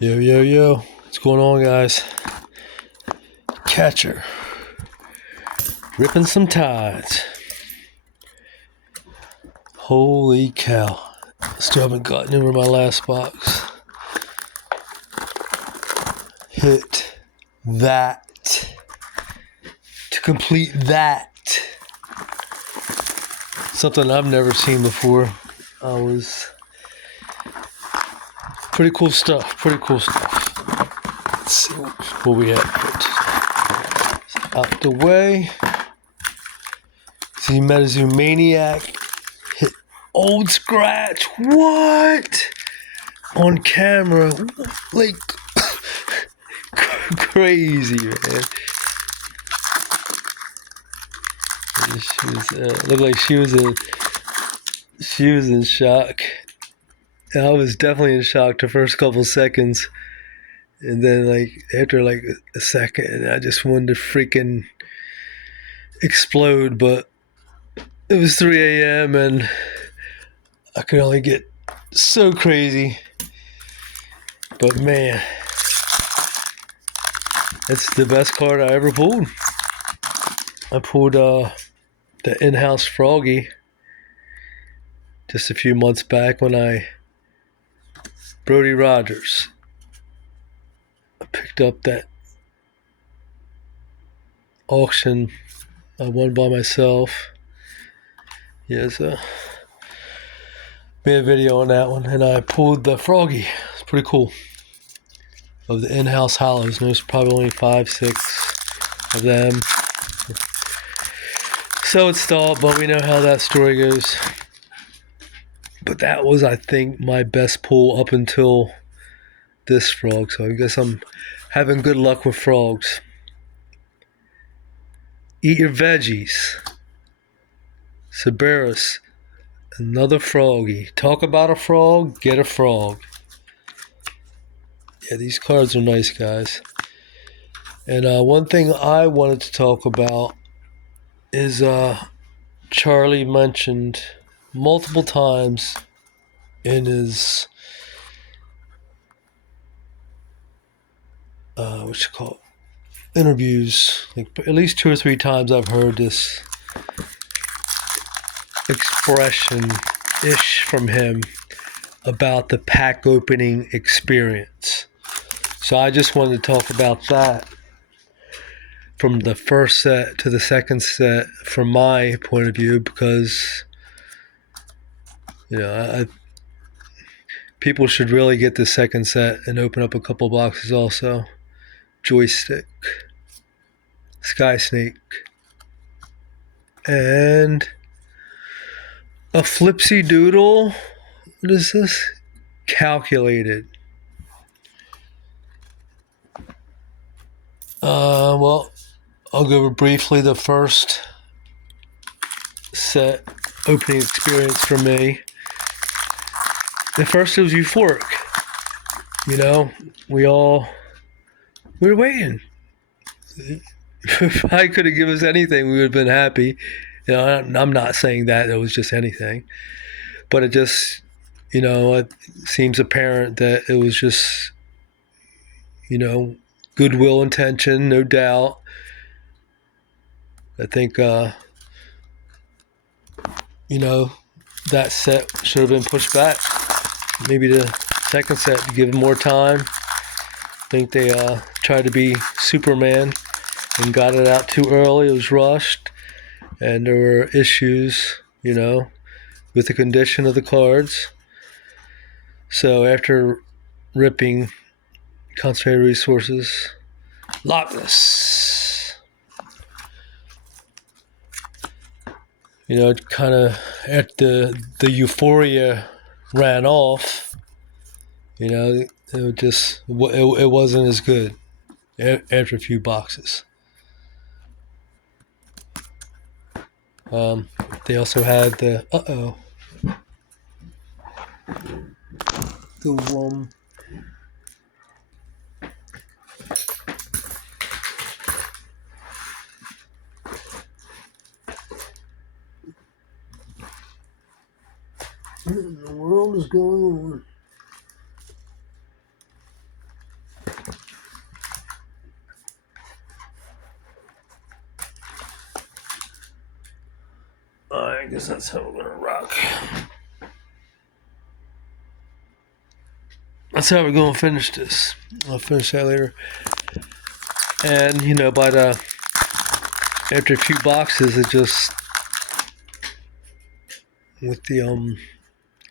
Yo, yo, yo. What's going on, guys? Catcher. Ripping some tides. Holy cow. Still haven't gotten over my last box. Hit that. To complete that. Something I've never seen before. Pretty cool stuff. Let's see where we at. Out the way. See, Metazoo hit old scratch. What? On camera. Like, crazy, man. She was, looked like she was in shock. I was definitely in shock the first couple seconds. And then, after a second, I just wanted to freaking explode. But it was 3 a.m. and I could only get so crazy. But man, that's the best card I ever pulled. I pulled the in-house Froggy just a few months back when Brody Rogers. I picked up that auction. I won by myself. Yeah, so made a video on that one, and I pulled the Froggy. It's pretty cool. Of the in-house hollows. There's probably only 5, 6 of them. So it's stalled, but we know how that story goes. But that was, I think, my best pull up until this frog. So I guess I'm having good luck with frogs. Eat your veggies. Cerberus. Another froggy. Talk about a frog, get a frog. Yeah, these cards are nice, guys. And one thing I wanted to talk about is Charlie mentioned multiple times in his interviews, like at least 2 or 3 times I've heard this expression ish from him about the pack opening experience. So I just wanted to talk about that from the first set to the second set from my point of view, because people should really get the second set and open up a couple boxes also. Joystick, Sky Snake, and a Flipsy Doodle. What is this? Calculated. Well, I'll go over briefly the first set opening experience for me. At first, it was euphoric. We were waiting. If I could have given us anything, we would have been happy. I'm not saying that it was just anything, but it just, it seems apparent that it was just, goodwill intention, no doubt. I think, that set should have been pushed back. Maybe the second set to give them more time. I think they tried to be Superman and got it out too early. It was rushed, and there were issues, with the condition of the cards. So after ripping Concentrated Resources, Lockless, it kind of, at the euphoria ran off, it wasn't as good after a few boxes. They also had the what in the world is going on? I guess that's how we're gonna rock. That's how we're gonna finish this. I'll finish that later. And by after a few boxes, it just with the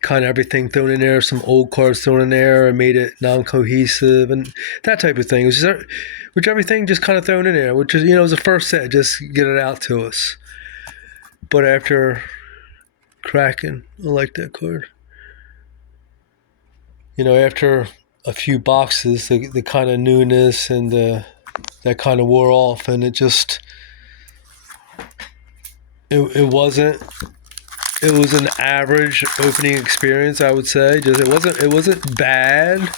kind of everything thrown in there, some old cards thrown in there, and made it non-cohesive and that type of thing. It was just, which everything just kind of thrown in there, which is it was the first set, just get it out to us. But after cracking, I like that card. After a few boxes, the kind of newness and that kind of wore off, and it wasn't. It was an average opening experience, I would say. It wasn't bad,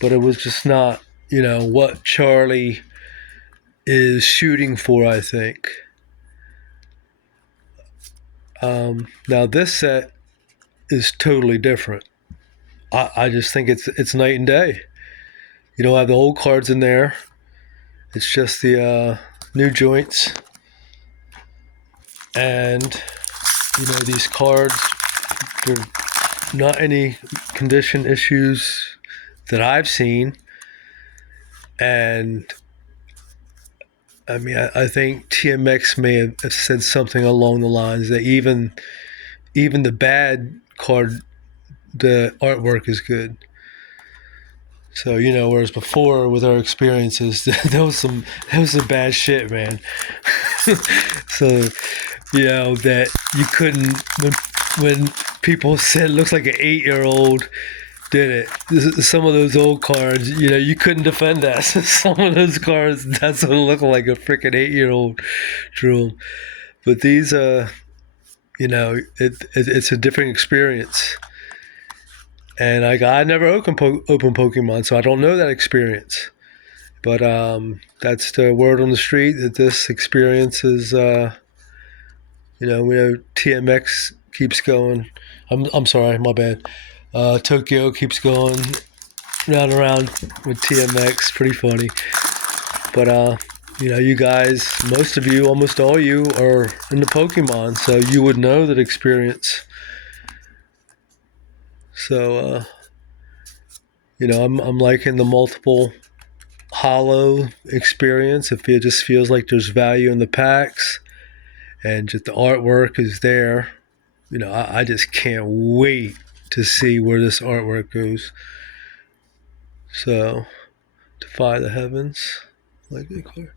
but it was just not what Charlie is shooting for, I think. Now this set is totally different. I just think it's night and day. You don't have the old cards in there. It's just the new joints. And these cards, there are not any condition issues that I've seen. And I mean, I think TMX may have said something along the lines that even the bad card, the artwork is good. So whereas before with our experiences, that was some bad shit, man. So that you couldn't when people said it looks like an 8-year-old did it. Some of those old cards, you couldn't defend that. Some of those cards, that's what looked like a freaking 8-year-old drew them. But these, it's a different experience. And I never open Pokemon, so I don't know that experience. But that's the word on the street that this experience is. We know TMX keeps going. I'm sorry, my bad. Tokyo keeps going round and round with TMX. Pretty funny. But you guys, most of you, almost all you, are into Pokemon, so you would know that experience. So I'm liking the multiple holo experience. It just feels like there's value in the packs, and just the artwork is there. I just can't wait to see where this artwork goes. So, Defy the Heavens, like that card.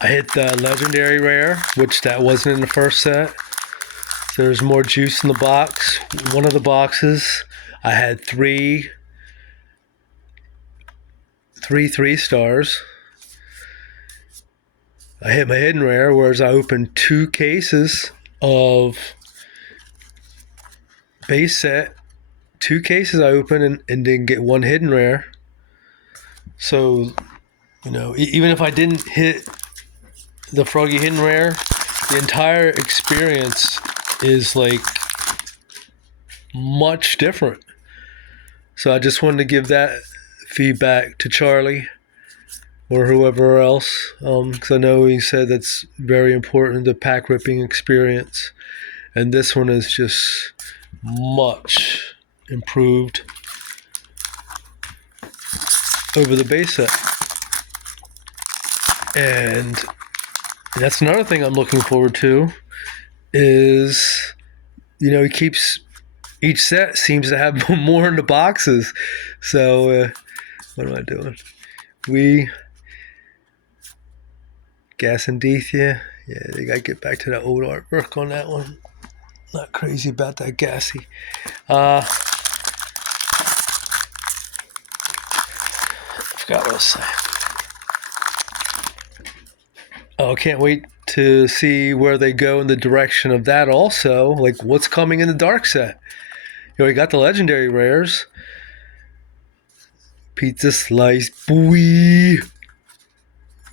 I hit the legendary rare, which that wasn't in the first set. There's more juice in the box. One of the boxes, I had three 3-stars. I hit my hidden rare, whereas I opened 2 cases of base set. 2 cases I opened and didn't get 1 hidden rare. So, even if I didn't hit the Froggy hidden rare, the entire experience is like much different. So I just wanted to give that feedback to Charlie or whoever else, because I know he said that's very important, the pack ripping experience, and this one is just much improved over the base set. And that's another thing I'm looking forward to is, he keeps, each set seems to have more in the boxes. So, what am I doing? Gas and Deethia. Yeah, they got to get back to that old artwork on that one. Not crazy about that Gassy. I forgot what I was saying. Oh, I can't wait to see where they go in the direction of that also. Like, what's coming in the dark set? We got the legendary rares. Pizza Slice. Boy.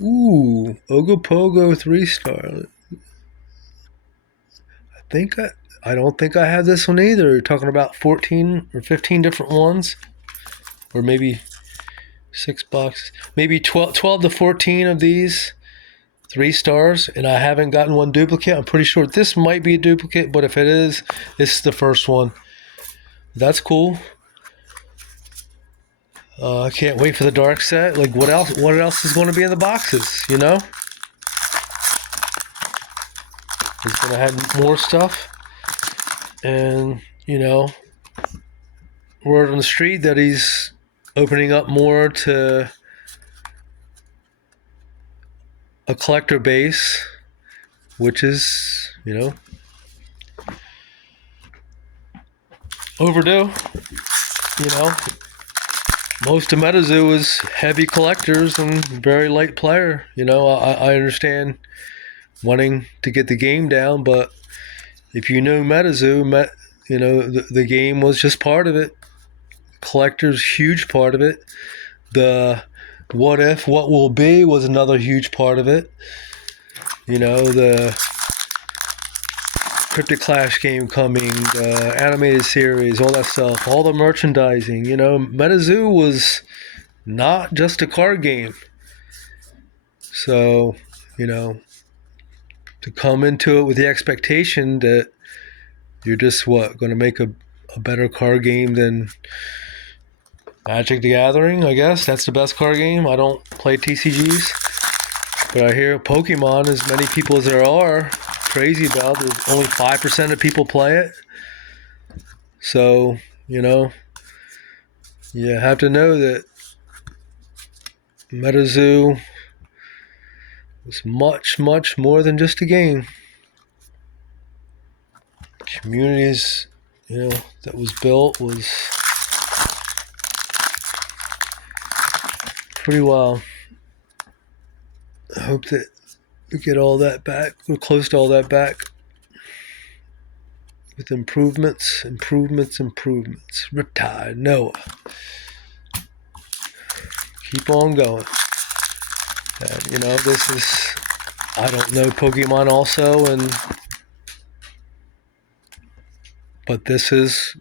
Ooh. Ogopogo 3-star. I don't think I have this one either. You're talking about 14 or 15 different ones. Or maybe 6 boxes. Maybe 12 to 14 of these 3 stars, and I haven't gotten one duplicate. I'm pretty sure this might be a duplicate, but if it is, this is the first one. That's cool. I can't wait for the dark set. Like, what else? What else is going to be in the boxes? You know, he's going to have more stuff, and you know, word on the street that he's opening up more to a collector base, which is, you know, overdue. You know, most of MetaZoo is heavy collectors and very light player. You know, I understand wanting to get the game down, but if you know MetaZoo, you know, the game was just part of it. Collector's huge part of it. The what if, what will be was another huge part of it. You know, the Cryptic Clash game coming, the animated series, all that stuff, all the merchandising. You know, MetaZoo was not just a card game. So, you know, to come into it with the expectation that you're just going to make a better card game than Magic the Gathering, I guess. That's the best card game. I don't play TCGs. But I hear Pokemon, as many people as there are, crazy about. There's only 5% of people play it. So, you know, you have to know that MetaZoo was much, much more than just a game. Communities, you know, that was built was pretty wild. I hope that we get all that back. We're close to all that back. With improvements. Riptide, Noah. Keep on going. And, you know, this is, I don't know Pokemon also, but this is,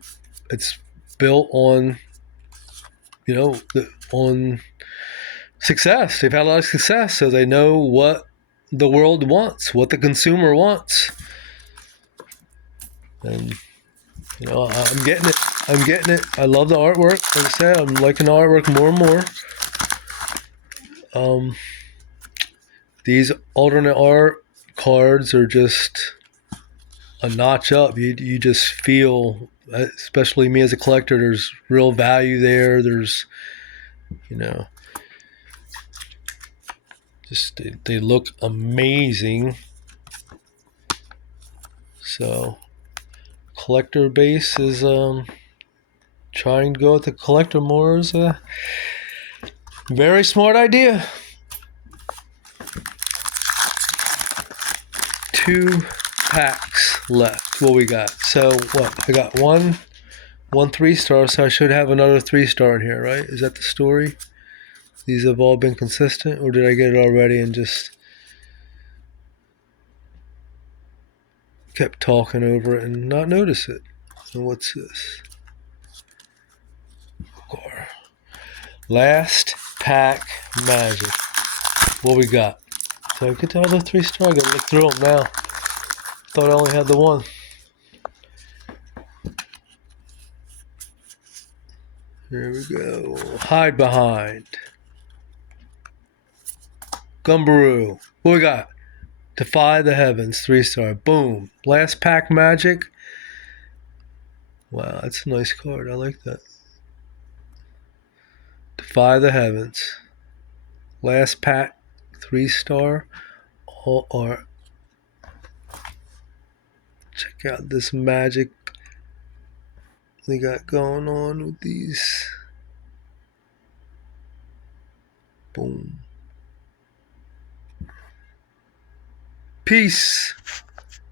it's built on, you know, on success. They've had a lot of success, so they know what the world wants, what the consumer wants. And, you know, I'm getting it. I love the artwork. Like I said, I'm liking the artwork more and more. These alternate art cards are just a notch up. You just feel, especially me as a collector, there's real value there. There's, you know, just they look amazing. So collector base is trying to go with the collector more is a very smart idea. 2 packs left. What we got? So what? I got one 3-star, so I should have another 3-star in here, right? Is that the story? These have all been consistent, or did I get it already and just kept talking over it and not notice it? And what's this? Last pack magic. What we got? Did I get the other 3-star? I gotta look through them now. Thought I only had the one. Here we go. Hide Behind. Gumbaroo. What we got? Defy the Heavens. 3-star. Boom. Last pack magic. Wow, that's a nice card. I like that. Defy the Heavens. Last pack. 3-star. All art. Check out this magic they got going on with these. Boom. Peace.